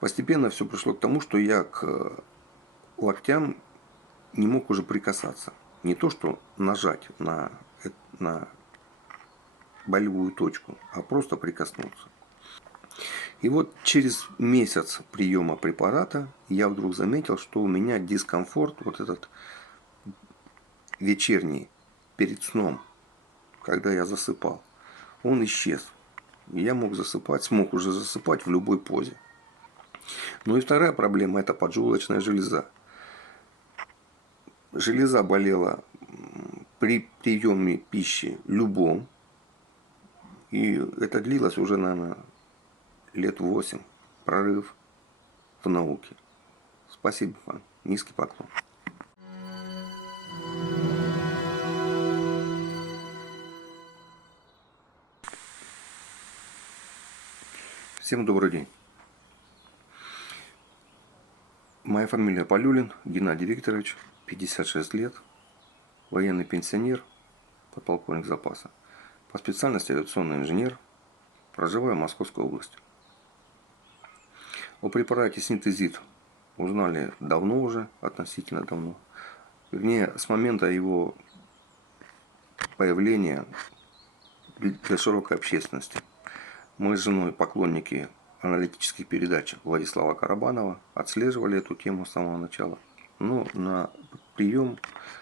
Постепенно все пришло к тому, что я к локтям не мог уже прикасаться. Не то, что нажать на болевую точку, а просто прикоснуться. И вот через месяц приема препарата я вдруг заметил, что у меня дискомфорт, вот этот вечерний, перед сном, когда я засыпал, он исчез. И я смог уже засыпать в любой позе. Ну и вторая проблема – это поджелудочная железа. Железа болела при приеме пищи любом. И это длилось уже, наверное, лет 8. Прорыв в науке. Спасибо вам. Низкий поклон. Всем добрый день. Моя фамилия Полюлин, Геннадий Викторович, 56 лет, военный пенсионер, подполковник запаса. По специальности авиационный инженер, проживаю в Московской области. О препарате синтезит узнали давно уже, относительно давно. Вернее, с момента его появления для широкой общественности. Мы с женой поклонники аналитических передач Владислава Карабанова, отслеживали эту тему с самого начала. Но на прием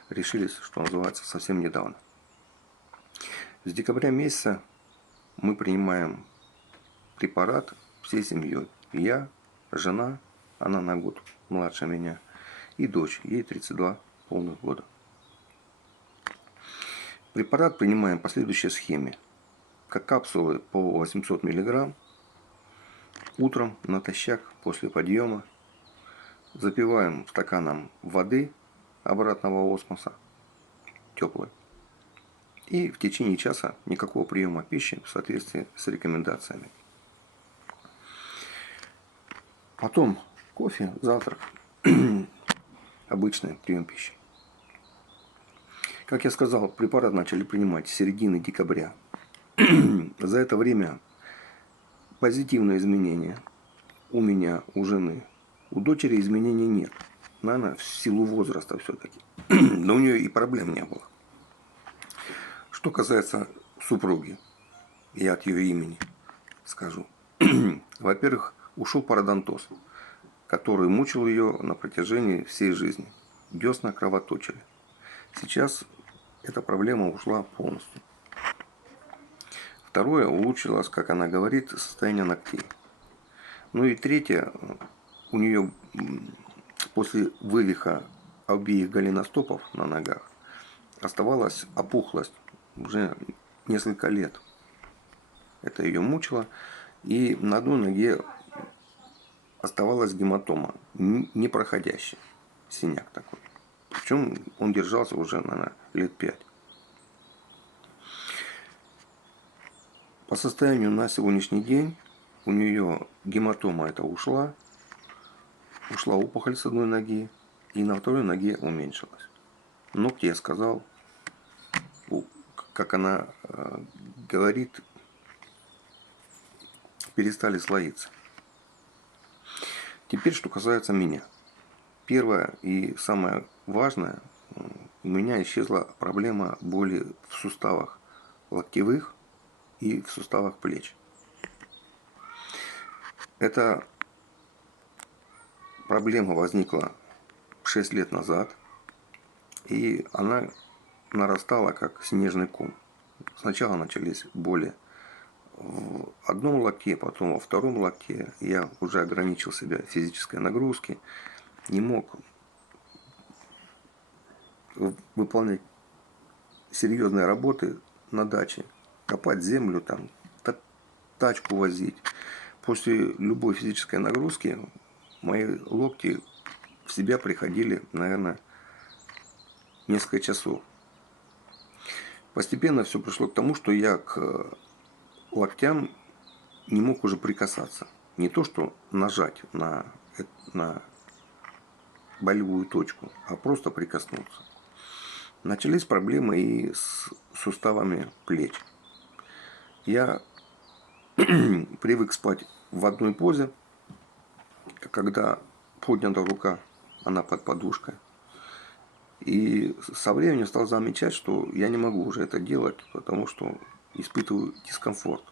решились, что называется, совсем недавно. С декабря месяца мы принимаем препарат всей семьей. Я, жена, она на год младше меня, и дочь, ей 32 полных года. Препарат принимаем по следующей схеме. Как капсулы по 800 мг утром натощак после подъема. Запиваем стаканом воды обратного осмоса, теплой. И в течение часа никакого приема пищи в соответствии с рекомендациями. Потом кофе, завтрак, обычный прием пищи. Как я сказал, препарат начали принимать с середины декабря. За это время позитивные изменения у меня, у жены. У дочери изменений нет. Наверное, в силу возраста все-таки. Но у нее и проблем не было. Что касается супруги, я от ее имени скажу. Во-первых, ушел пародонтоз, который мучил ее на протяжении всей жизни. Десна кровоточили. Сейчас эта проблема ушла полностью. Второе, улучшилось, как она говорит, состояние ногтей. Ну и третье, у нее после вывиха обеих голеностопов на ногах оставалась опухлость уже несколько лет. Это ее мучило. И на одной ноге оставалась гематома, непроходящая, синяк такой. Причем он держался уже, наверное, лет 5. По состоянию на сегодняшний день у нее гематома эта ушла опухоль с одной ноги, и на второй ноге уменьшилась. Ногти, я сказал, как она говорит, перестали слоиться. Теперь, что касается меня. Первое и самое важное, у меня исчезла проблема боли в суставах локтевых и в суставах плеч. Эта проблема возникла 6 лет назад, и она нарастала как снежный ком. Сначала начались боли в одном локте, потом во втором локте. Я уже ограничил себя физической нагрузки, не мог выполнять серьезные работы на даче, копать землю, там, тачку возить. После любой физической нагрузки мои локти в себя приходили, наверное, несколько часов. Постепенно все пришло к тому, что я к локтям не мог уже прикасаться. Не то, что нажать на болевую точку, а просто прикоснуться. Начались проблемы и с суставами плеч. Я привык спать в одной позе, когда поднята рука, она под подушкой. И со временем стал замечать, что я не могу уже это делать, потому что испытываю дискомфорт.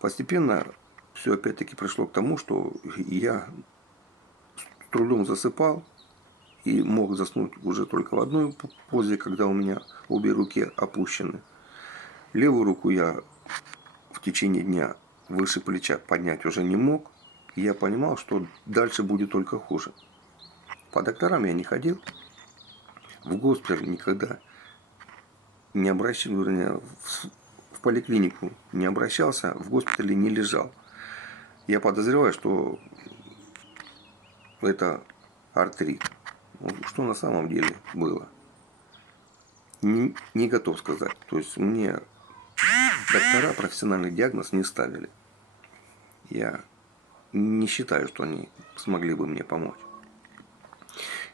Постепенно все опять-таки пришло к тому, что я с трудом засыпал и мог заснуть уже только в одной позе, когда у меня обе руки опущены. Левую руку я в течение дня выше плеча поднять уже не мог. И я понимал, что дальше будет только хуже. По докторам я не ходил. В госпиталь никогда не обращался, вернее, в поликлинику не обращался, в госпитале не лежал. Я подозреваю, что это артрит. Что на самом деле было? Не готов сказать. То есть мне доктора профессиональный диагноз не ставили. Я не считаю, что они смогли бы мне помочь.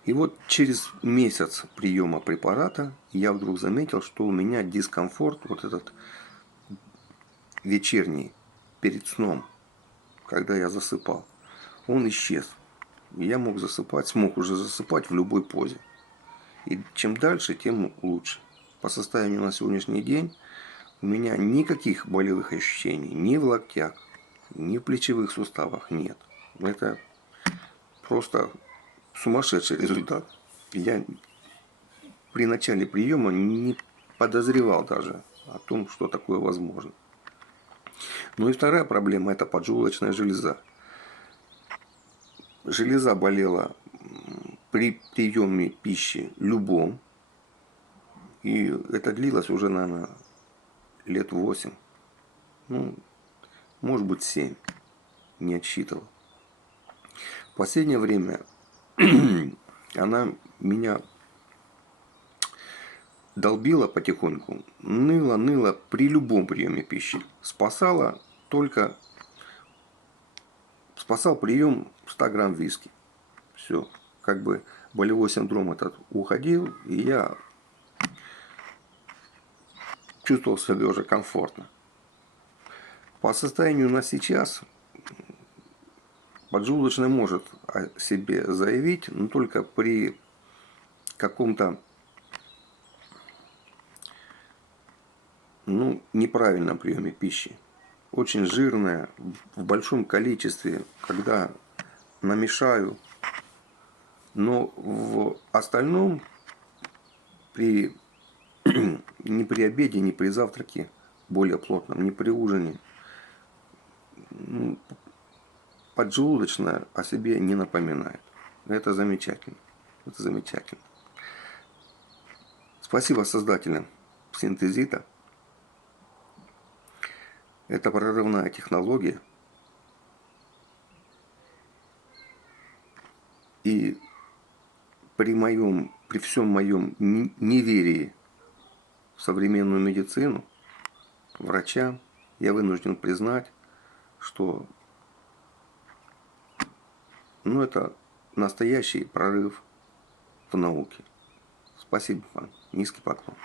И вот через месяц приема препарата я вдруг заметил, что у меня дискомфорт, вот этот вечерний, перед сном, когда я засыпал, он исчез. И я мог засыпать, смог уже засыпать в любой позе. И чем дальше, тем лучше. По состоянию на сегодняшний день у меня никаких болевых ощущений ни в локтях, ни в плечевых суставах нет. Это просто сумасшедший результат. Я при начале приема не подозревал даже о том, что такое возможно. Ну и вторая проблема – это поджелудочная железа. Железа болела при приеме пищи любом. И это длилось уже, наверное, лет 8. Ну, может быть 7. Не отсчитывал. В последнее время она меня долбила потихоньку, ныла при любом приеме пищи. Спасал прием 100 грамм виски. Все, как бы болевой синдром этот уходил, и я чувствовал себя уже комфортно. По состоянию на сейчас поджелудочная может о себе заявить, но только при каком-то неправильном приеме пищи. Очень жирная, в большом количестве, когда намешаю. Но в остальном ни при обеде, ни при завтраке более плотном, ни при ужине поджелудочная о себе не напоминает. Это замечательно. Это замечательно. Спасибо создателям синтезита. Это прорывная технология. И при всем моем неверии в современную медицину, врачам, я вынужден признать, что это настоящий прорыв в науке. Спасибо вам. Низкий поклон.